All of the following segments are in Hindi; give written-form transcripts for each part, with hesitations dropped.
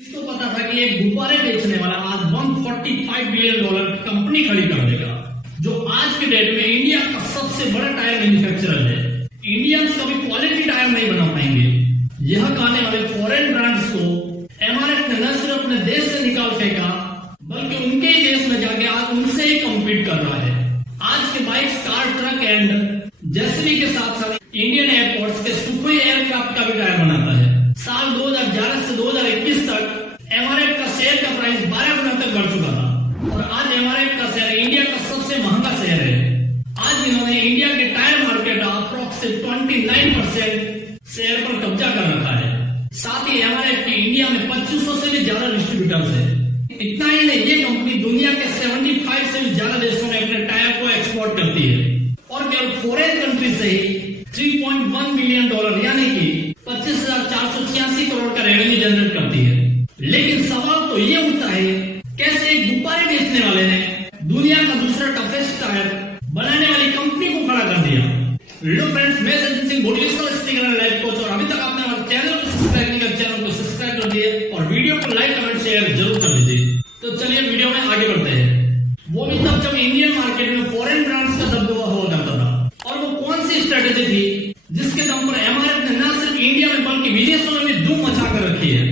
इसको पता था कि एक गुब्बारे बेचने वाला आज $145 बिलियन की कंपनी खड़ी कर देगा, जो आज के डेट में इंडिया का सबसे बड़ा टायर मैन्युफैक्चरर है। इंडियंस कभी क्वालिटी टायर नहीं बना पाएंगे। यह कहने वाले फॉरेन ब्रांड्स को एमआरएफ ने न सिर्फ अपने देश से निकाल फेंका, बल्कि उनके ही देश में जाके आज उनसे ही कम्पीट कर रहा है। आज के bike, car, truck and JCB के साथ साथ इंडियन एयरपोर्ट्स के सुखोई एयरक्राफ्ट का भी टायर बनाता है। साल 2011 से 2021 तक एमआरएफ का शेयर का प्राइस 12 गुना तक बढ़ चुका था और आज एमआरएफ का शेयर इंडिया का सबसे महंगा शेयर है। आज इन्होंने इंडिया के टायर मार्केट अप्रॉक्स 29% शेयर पर कब्जा कर रखा है। साथ ही एमआरएफ की इंडिया में 2500 से भी ज्यादा डिस्ट्रीब्यूटर्स है। इतना ही नहीं, ये कंपनी दुनिया के 75 से भी ज्यादा देशों में अपने टायर को एक्सपोर्ट करती है और केवल फॉरेन कंट्री से ही $3.1 बिलियन यानी कि 25,486 करोड़ का रेवेन्यू जनरेट करती है। लेकिन सवाल तो ये उठता है, कैसे एक गुब्बारे बेचने वाले ने दुनिया का दूसरा टफेस्ट टायर बनाने वाली कंपनी को खड़ा कर दिया। हेलो फ्रेंड्स, मैं Sachin Singh, motivational speaker life coach, और अभी तक आपने हमारे चैनल को सब्सक्राइब नहीं किया, चैनल को सब्सक्राइब कर दिए और वीडियो को लाइक, कमेंट, शेयर जरूर कर दीजिए। तो चलिए वीडियो में आगे बढ़ते हैं। वो भी तब जब इंडियन मार्केट में फॉरेन ब्रांड्स का दबदबा हुआ करता था। और वो कौन सी स्ट्रेटेजी थी जिसके दम पर एमआरएफ ने न सिर्फ इंडिया में बल्कि विदेशों में भी धूम मचा कर रखी है।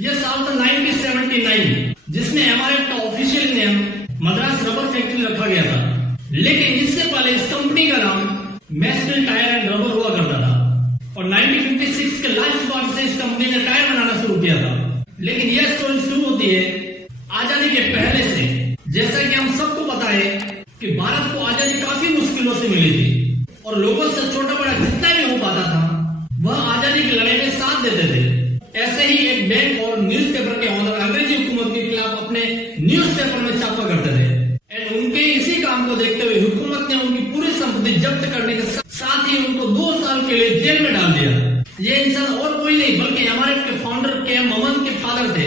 यह साल था 1979, जिसमें एमआरएफ का official name Madras rubber factory रखा गया था। लेकिन इससे पहले इस कंपनी का नाम मैस्टल टायर एंड रबर हुआ करता था और 1956 के लास्ट बार से इस कंपनी ने टायर बनाना शुरू किया था। लेकिन यह स्टोरी शुरू होती है आजादी के पहले से। जैसा कि हम सबको पता है कि भारत को आजादी काफी मुश्किलों से मिली थी और लोगों से छोटा बड़ा जितना भी हो पाता था वह आजादी की लड़ाई में साथ देते थे। ऐसे ही एक बैंक और न्यूज़पेपर के ओनर अंग्रेजी हुकूमत के खिलाफ अपने न्यूज़पेपर में छापा करते थे एंड उनके इसी काम को देखते हुए हुकूमत ने उनकी पूरी संपत्ति जब्त करने के साथ ही उनको 2 साल के लिए जेल में डाल दिया। ये इंसान और कोई नहीं बल्कि एमआरएफ के फाउंडर के ममन के फादर थे।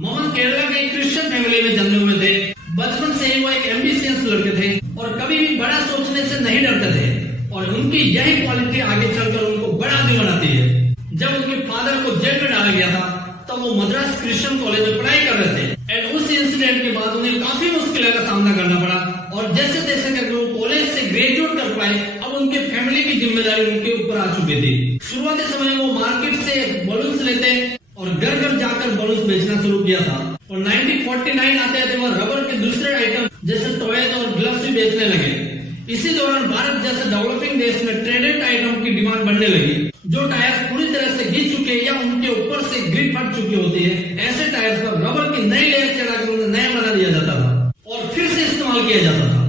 ममन केरला के एक क्रिश्चियन फैमिली में जन्मे हुए थे। बचपन से ही वो एक एम्बिशियस लड़के थे और कभी भी बड़ा सोचने से नहीं डरते थे और उनकी यही क्वालिटी आगे चलकर उनको बड़ा आदमी बनाती है। जब उनके फादर को जेल में डाला गया था तब वो मद्रास क्रिश्चियन कॉलेज में पढ़ाई कर रहे थे एंड उस इंसिडेंट के बाद उन्हें काफी मुश्किलों का सामना करना पड़ा और जैसे जैसे करके वो कॉलेज से ग्रेजुएट कर पाए, अब उनके फैमिली की जिम्मेदारी उनके ऊपर आ चुकी थी। शुरुआती समय वो मार्केट से बलून्स लेते और घर घर जाकर बलून्स बेचना शुरू किया था और 1949 आते आते वह रबर के दूसरे आइटम जैसे टॉयज और ग्लव्स भी बेचने लगे। इसी दौरान भारत जैसे डेवलपिंग देश में ट्रेडेड आइटम की डिमांड बढ़ने लगी। जो टायर्स पूरी तरह से घिस चुके या उनके ऊपर से ग्रिप फट चुकी होती है, ऐसे टायर्स पर रबर की नई लेयर चढ़ाकर उन्हें नया बना दिया जाता था और फिर से इस्तेमाल किया जाता था।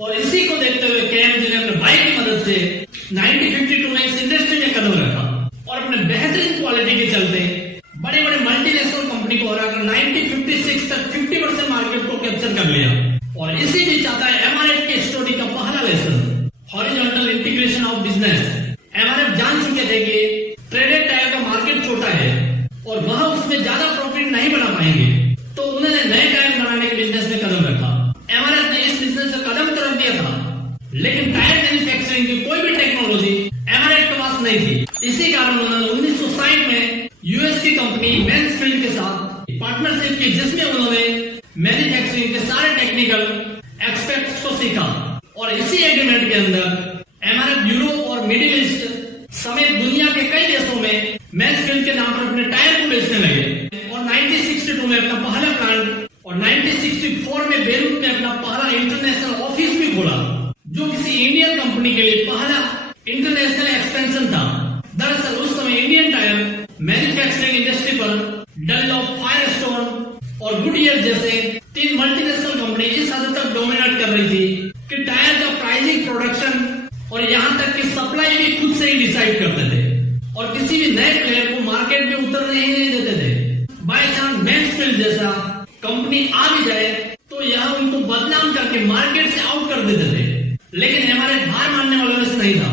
और इसी को देखते हुए केएम जी ने अपने भाई की मदद से 1952 में इस इंडस्ट्री में कदम रखा और अपने बेहतरीन क्वालिटी के चलते बड़े बड़े मल्टीनेशनल कंपनी को हराकर 1956 तक 50% मार्केट को कैप्चर कर लिया। और इसी बीच आता है एमआरएफ की स्टोरी का पहला lesson, horizontal integration of business. MRF जान चुके थे कि ट्रेडेड टायर का मार्केट छोटा है और वह उसमें ज्यादा प्रॉफिट नहीं बना पाएंगे, तो उन्होंने नए टायर बनाने के बिजनेस में कदम रखा। एमआरएफ ने इस बिजनेस में कदम तो रख दिया था, लेकिन टायर मैन्युफैक्चरिंग की कोई भी टेक्नोलॉजी एमआरएफ के पास नहीं थी। इसी कारण उन्होंने 1960 में यूएस की कंपनी मैन्सफील्ड के साथ पार्टनरशिप की, जिसमें उन्होंने मैन्युफैक्चरिंग के सारे टेक्निकल एस्पेक्ट्स को सीखा और इसी एग्रीमेंट के अंदर एमआरएफ यूरोप और मिडिल ईस्ट समेत दुनिया के कई देशों में मैन्सफील्ड के नाम पर अपने टायर को बेचने लगे और 1962 में अपना पहला प्लांट और 1964 में बेरूट में अपना पहला इंटरनेशनल ऑफिस भी खोला, जो किसी इंडियन कंपनी के लिए पहला इंटरनेशनल एक्सपेंशन था। दरअसल उस समय इंडियन टायर मैन्युफैक्चरिंग इंडस्ट्री पर डनलॉप, फायरस्टोन और गुडईयर जैसे 3 मल्टीनेशनल कंपनी इस हद तक डोमिनेट कर रही थी कि टायर का प्राइसिंग, प्रोडक्शन और यहाँ तक कि सप्लाई भी खुद से ही डिसाइड करते थे और किसी भी नए प्लेयर को मार्केट में उतरने ही नहीं देते थे। बाय चांस मैन्सफील्ड जैसा कंपनी आ भी जाए तो यह उनको बदनाम करके मार्केट से आउट कर देते थे, लेकिन हमारे हार मानने वालों में से नहीं था।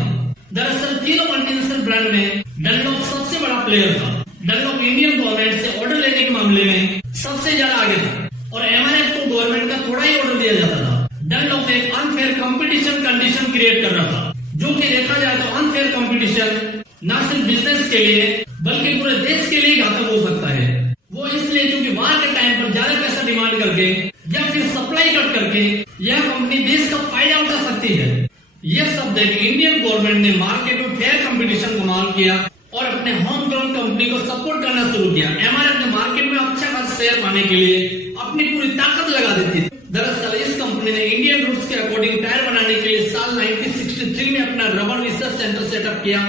दरअसल तीनों मल्टीनेशनल ब्रांड में डनलॉप सबसे बड़ा प्लेयर था। डनलॉप इंडियन गवर्नमेंट से ऑर्डर लेने के मामले में सबसे ज्यादा आगे था और एमआरएफ को गवर्नमेंट का थोड़ा ही ऑर्डर दिया जाता था। डनलॉप एक अनफेयर कंपटीशन कंडीशन क्रिएट कर रहा था, जो कि देखा जाए तो अनफेयर कंपटीशन न सिर्फ बिजनेस के लिए बल्कि पूरे देश के लिए घातक हो सकता है। वो इसलिए में ज्यादा पैसा डिमांड करके या फिर सप्लाई कट करके यह कंपनी देश का फायदा उठा सकती है। यह सब देख इंडियन गवर्नमेंट ने मार्केट में फेयर कंपटीशन को मांग किया और अपने होम ग्राउंड कंपनी को सपोर्ट करना शुरू किया। एमआरएफ ने मार्केट में अच्छा खासा शेयर पाने के लिए अपनी पूरी ताकत लगा दी थी। दरअसल इस कंपनी ने इंडियन रूल्स के अकॉर्डिंग टायर बनाने के लिए साल 1963 में अपना रबर रिसर्च सेंटर सेटअप किया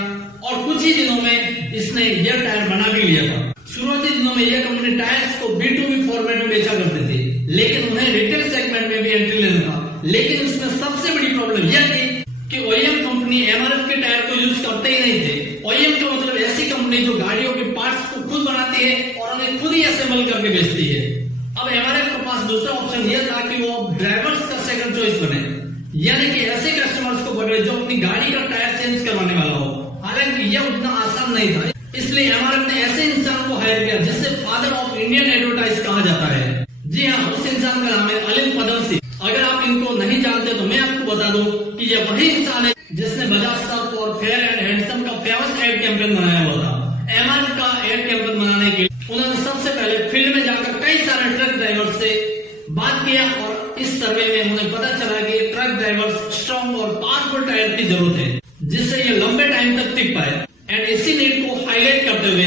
और कुछ ही दिनों में इसने यह टायर बना भी लिया था। शुरुआती दिनों में यह कंपनी टायर्स को B2B फॉर्मेट में बेचा करती थी, लेकिन उन्हें रिटेल सेगमेंट में भी एंट्री लेना था। लेकिन इसमें सबसे बड़ी प्रॉब्लम यह थी कि OEM कंपनी एमआरएफ के टायर को यूज करते ही नहीं थे। OEM का मतलब ऐसी कंपनी जो गाड़ियों के पार्ट्स को खुद बनाती है और उन्हें खुद ही असेंबल करके बेचती है। अब एमआरएफ के पास दूसरा ऑप्शन यह था कि वो ड्राइवर्स का सेकंड चॉइस बने, यानी कि ऐसे कस्टमर्स को पकड़े जो अपनी गाड़ी का टायर चेंज करवाने वाला हो। हालांकि यह उतना आसान नहीं था, इसलिए एमआरएफ ने ऐसे इंसान को हायर किया जिसे फादर ऑफ इंडियन एडवर्टाइज कहा जाता है। जी हाँ, उस इंसान का नाम है अनिल पदमसी। अगर आप इनको नहीं जानते तो मैं आपको बता दूं कि यह वही इंसान है जिसने बजाज सर्फ और फेयर एंड हैंडसम का फेमस एड कैंपेन बनाया हुआ था। एमआरएफ का एड कैंपेन बनाने के लिए उन्होंने सबसे पहले फील्ड में जाकर कई सारे ट्रक ड्राइवर से बात किया और इस सर्वे में उन्हें पता चला कि ट्रक ड्राइवर्स स्ट्रॉन्ग और पावरफुल टायर की जरूरत है जिससे ये लंबे टाइम तक टिक पाए। एंड इसी नीड को हाईलाइट करते हुए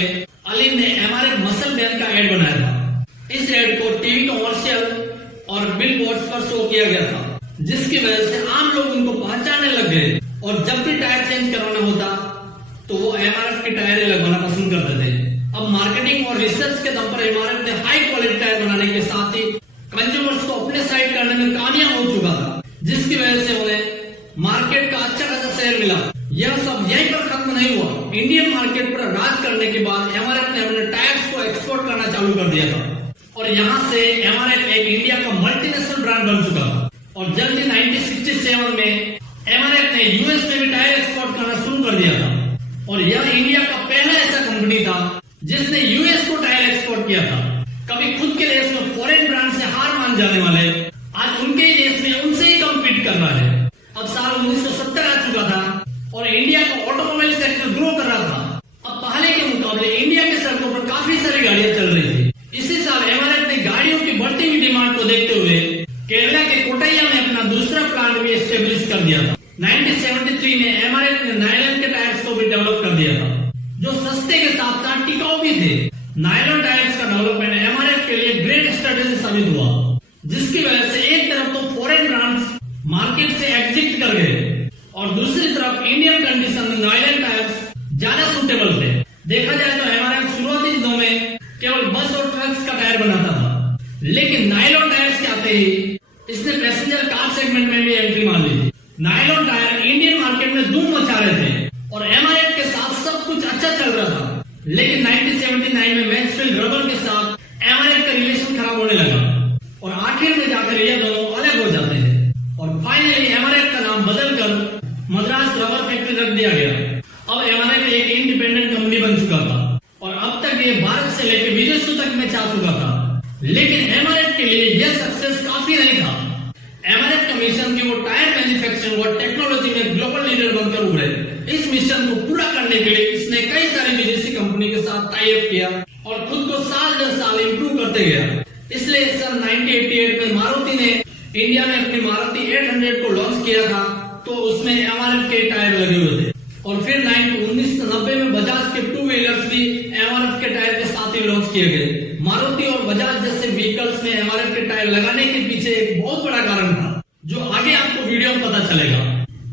अली ने एमआरएफ मसल बैन का एड बनाया था। इस एड को टीवी कमर्शियल और बिलबोर्ड्स पर शो किया गया था, जिसकी वजह से आम लोग उनको पहचानने लग गए और जब भी टायर चेंज करवाना होता तो वो एमआरएफ के टायर लगवाना पसंद करते थे। अब मार्केटिंग और रिसर्च के दम पर एमआरएफ ने हाई क्वालिटी टायर बनाने के साथ ही कंज्यूमर्स को अपने साइड करने में कामयाब हो चुका था, जिसकी वजह से उन्हें मार्केट का अच्छा खासा शेयर मिला। यह सब यहीं पर खत्म नहीं हुआ। इंडियन मार्केट पर राज करने के बाद एमआरएफ ने अपने टायर्स को एक्सपोर्ट करना चालू कर दिया था और यहाँ से एमआरएफ एक इंडिया का मल्टीनेशनल ब्रांड बन चुका था। और जल्दी 1967 में एमआरएफ ने यूएस में भी टायर एक्सपोर्ट करना शुरू कर दिया था और यह इंडिया का पहला ऐसा कंपनी था जिसने यूएस को टायर एक्सपोर्ट किया था। कभी खुद के देश में फॉरेन ब्रांड से हार मान जाने वाले आज उनके ही देश में उनसे ही कम्पीट कर रहा है। अब साल 1970 आ चुका था और इंडिया का ऑटोमोबाइल सेक्टर ग्रो कर रहा था। अब पहले के मुकाबले इंडिया के सड़कों पर काफी सारी गाड़ियां चल रही थी। इसी साल एमआरएफ ने गाड़ियों की बढ़ती हुई डिमांड को देखते हुए केरला के कोटैया में अपना दूसरा प्लांट भी एस्टेब्लिश कर दिया था। 1973 में एमआरएफ ने नायलॉन के टायर्स को भी डेवलप कर दिया था, जो सस्ते के साथ साथ टिकाऊ भी थे। नायलॉन टायर्स का डेवलपमेंट एमआरएफ के लिए ग्रेट स्ट्रेटेजी साबित हुआ, जिसकी वजह से एक तरफ तो फॉरेन ब्रांड्स मार्केट से एग्जिट कर गए और दूसरी तरफ इंडियन कंडीशन में नायलॉन टायर्स ज्यादा सुटेबल थे। देखा जाए तो एमआरएफ शुरुआती दिनों में केवल बस और ट्रक्स का टायर बनाता था, लेकिन नायलॉन टायर्स के आते ही इसने पैसेंजर कार सेगमेंट में भी एंट्री मार ली थी। नायलॉन टायर इंडियन मार्केट में धूम मचा रहे थे और एमआरएफ के साथ सब कुछ अच्छा चल रहा था, लेकिन 1979 में मैक्सवेल रबर के साथ एमआरएफ का रिलेशन खराब होने लगा और आखिर में जाकर ये दोनों अलग हो जाते हैं और फाइनली एमआरएफ का नाम बदलकर मद्रास रबर फैक्ट्री रख दिया गया। अब एमआरएफ एक इंडिपेंडेंट कंपनी बन चुका था और अब तक ये भारत से लेकर विदेशों तक में जा चुका था। लेकिन एमआरएफ के लिए यह सक्सेस काफी नहीं था। एमआरएफ का मिशन कि वो टायर मैन्युफैक्चरिंग और टेक्नोलॉजी में ग्लोबल लीडर बनकर उभरे। इस मिशन को पूरा करने के लिए इसने कई सारी विदेशी कंपनी के साथ टाई अप किया और खुद को साल दर साल इंप्रूव करते गया। इसलिए सन 1988 में मारुति ने इंडिया में अपनी मारुति 800 को लॉन्च किया था, तो उसमें एमआरएफ के टायर लगे हुए थे। और फिर 1990 में बजाज के 2 व्हीलर्स भी एमआरएफ के टायर के साथ ही लॉन्च किए गए। मारुति और बजाज जैसे व्हीकल्स में एमआरएफ के टायर लगाने के पीछे एक बहुत बड़ा कारण था, जो आगे आपको वीडियो में पता चलेगा।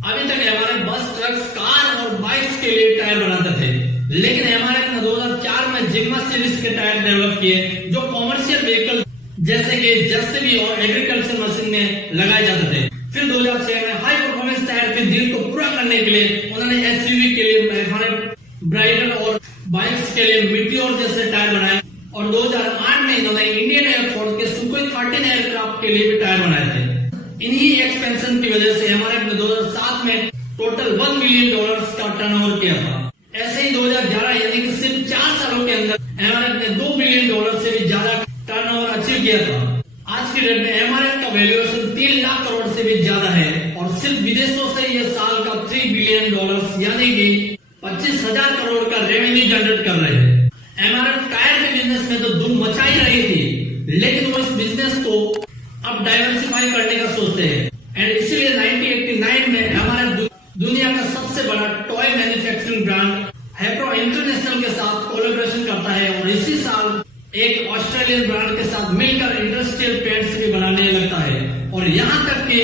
अभी तक एमआरएफ बस, ट्रक्स, कार और बाइक्स के लिए टायर बनाते थे, लेकिन एमआरएफ ने 2004 में जिग्मा सीरीज के टायर डेवलप किए, जो कॉमर्शियल व्हीकल जैसे कि जेसीबी और एग्रीकल्चर मशीन में लगाए जाते थे। फिर 2006 में हाई परफॉर्मेंस टायर के डील को पूरा करने के लिए उन्होंने एसयूवी के लिए ब्राइडल और बाइक्स के लिए मीटियोर जैसे टायर बनाए और 2008 में इन्होंने इंडियन एयरफोर्स के सुखोई 13 एयरक्राफ्ट के लिए भी टायर बनाए थे। इन्हीं एक्सपेंशन की वजह से एमआरएफ ने 2007 में टोटल $1 बिलियन का टर्नओवर किया था। ऐसे ही 2011 यानी कि सिर्फ 4 सालों के अंदर एमआरएफ ने $2 बिलियन से भी ज्यादा टर्नओवर अचीव किया था। आज की डेट में एमआरएफ का वैल्यूएशन 3 लाख करोड़ से भी ज्यादा है और सिर्फ विदेशों से ये साल का $3 बिलियन यानी कि 25,000 करोड़ का रेवेन्यू जनरेट कर रहे हैं। एमआरएफ टायर के बिजनेस में तो धूम मचा ही रही थी, लेकिन वो बिजनेस को अब डाइवर्सिफाई करने का सोचते हैं। एंड इसलिए 1989 में हमारे दुनिया का सबसे बड़ा टॉय मैन्युफैक्चरिंग ब्रांड हैप्रो इंटरनेशनल के साथ कोलैबोरेशन करता है और इसी साल एक ऑस्ट्रेलियन ब्रांड के साथ मिलकर इंडस्ट्रियल पेंट्स भी बनाने लगता है। और यहाँ तक कि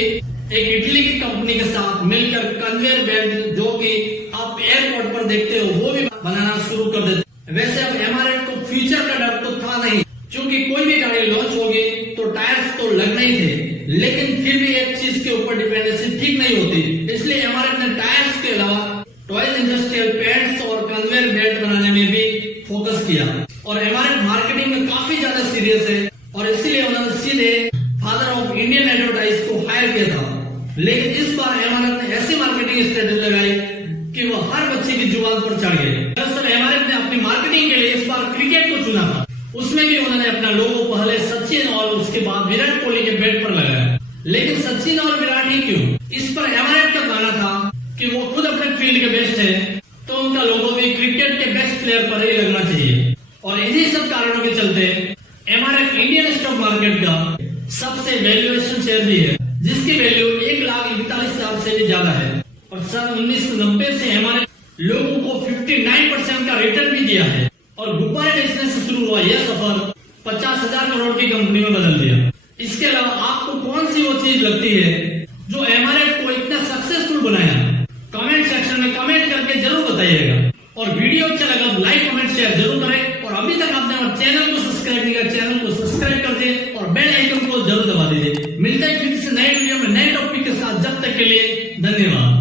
एक इटली की कंपनी के साथ मिलकर कन्वेयर बेल्ट जो कि आप एयरपोर्ट पर देखते हो वो भी बनाना शुरू कर देते। वैसे अब एमआरएफ को फ्यूचर का डर तो था नहीं, क्योंकि कोई भी गाड़ी लॉन्च होगी तो टायर्स तो लगने ही थे, लेकिन फिर भी एक चीज के ऊपर डिपेंडेंसी ठीक नहीं होती। इसलिए एमआरएफ ने टायर्स के अलावा टॉयज इंडस्ट्रियल पेंट्स और कन्वेयर बेल्ट बनाने में भी फोकस किया। और एमआरएफ मार्केटिंग में काफी ज्यादा सीरियस है और इसीलिए उन्होंने सीधे फादर ऑफ इंडियन एडवर्टाइज को हायर किया था। लेकिन इस बार एमआरएफ ने ऐसी मार्केटिंग स्ट्रेटेजी लगाई कि वो हर बच्चे की जुबान पर चढ़ गए। दरअसल एमआरएफ ने अपनी मार्केटिंग के लिए इस बार क्रिकेट को चुना था। उसमें भी उन्होंने अपना लोगो पहले सचिन और उसके बाद विराट कोहली के बैट पर लगाया। लेकिन सचिन और विराट ही क्यों, इस पर एमआरएफ का कहना था कि वो खुद अपने फील्ड के बेस्ट है, तो उनका लोगो भी क्रिकेट के बेस्ट प्लेयर पर ही लगना चाहिए। और इन्हीं सब कारणों के चलते एमआरएफ इंडियन स्टॉक मार्केट का सबसे वैल्यूएशन शेयर भी है, जिसकी वैल्यू 1,41,000 से भी ज्यादा है। और सन 1990 से एमआरएफ लोगों को 59% का रिटर्न भी दिया है। और गुब्बारे बेचने से शुरू हुआ यह सफर 50,000 करोड़ की कंपनी में बदल दिया। इसके अलावा आपको कौन सी वो चीज लगती है जो एमआरएफ को इतना सक्सेसफुल बनाया? कमेंट सेक्शन में कमेंट करके जरूर बताइएगा। और वीडियो अच्छा लगा तो लाइक कमेंट शेयर जरूर करें। और अभी तक आपने हमारे चैनल को सब्सक्राइब नहीं किया, चैनल को सब्सक्राइब कर दें और बेल आइकन को जरूर दबा दीजिए। मिलते हैं फिर से नए वीडियो में नए टॉपिक के साथ। जब तक के लिए धन्यवाद।